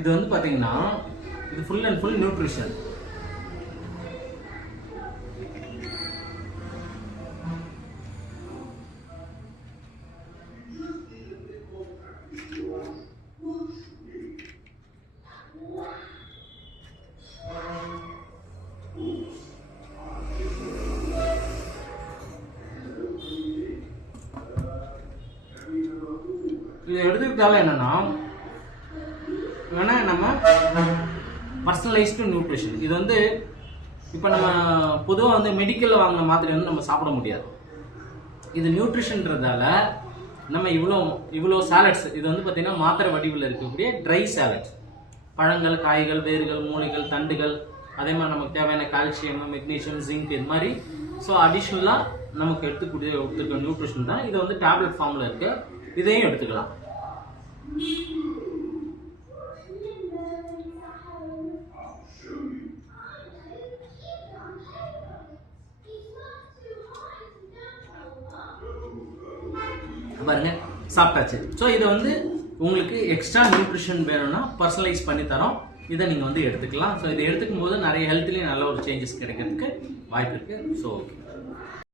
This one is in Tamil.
இது வந்து பாத்தீங்கன்னா இது ஃபுல் அண்ட் ஃபுல் நியூட்ரிஷன். இதை எடுத்துக்கிட்டால என்னன்னா நம்ம பர்சனலைஸ்டு நியூட்ரிஷன். இது வந்து இப்போ நம்ம பொதுவாக வந்து மெடிக்கலில் வாங்கின மாத்திரை வந்து நம்ம சாப்பிட முடியாது. இது நியூட்ரிஷன்றதால நம்ம இவ்வளோ சாலட்ஸ், இது வந்து பார்த்தீங்கன்னா மாத்திரை வடிவில் இருக்கக்கூடிய ட்ரை சாலட்ஸ், பழங்கள், காய்கள், வேர்கள், மூலிகள், தண்டுகள், அதே மாதிரி நமக்கு தேவையான கால்சியம், மெக்னீசியம், ஜிங்க், இது மாதிரி ஸோ அடிஷ்னலாக நமக்கு எடுத்துக்க நியூட்ரிஷன் தான். இது வந்து டேப்லெட் ஃபார்மில் இருக்கு. இதையும் எடுத்துக்கலாம். பாருங்க, சாப்பிட்டாச்சு. ஸோ இதை வந்து உங்களுக்கு எக்ஸ்ட்ரா நியூட்ரிஷன் வேணும்னா பர்சனலைஸ் பண்ணி தரோம். இதை நீங்கள் வந்து எடுத்துக்கலாம். ஸோ இதை எடுத்துக்கும் போது நிறைய ஹெல்த்லேயும் நல்ல ஒரு சேஞ்சஸ் கிடைக்கிறதுக்கு வாய்ப்பு இருக்குது. ஸோ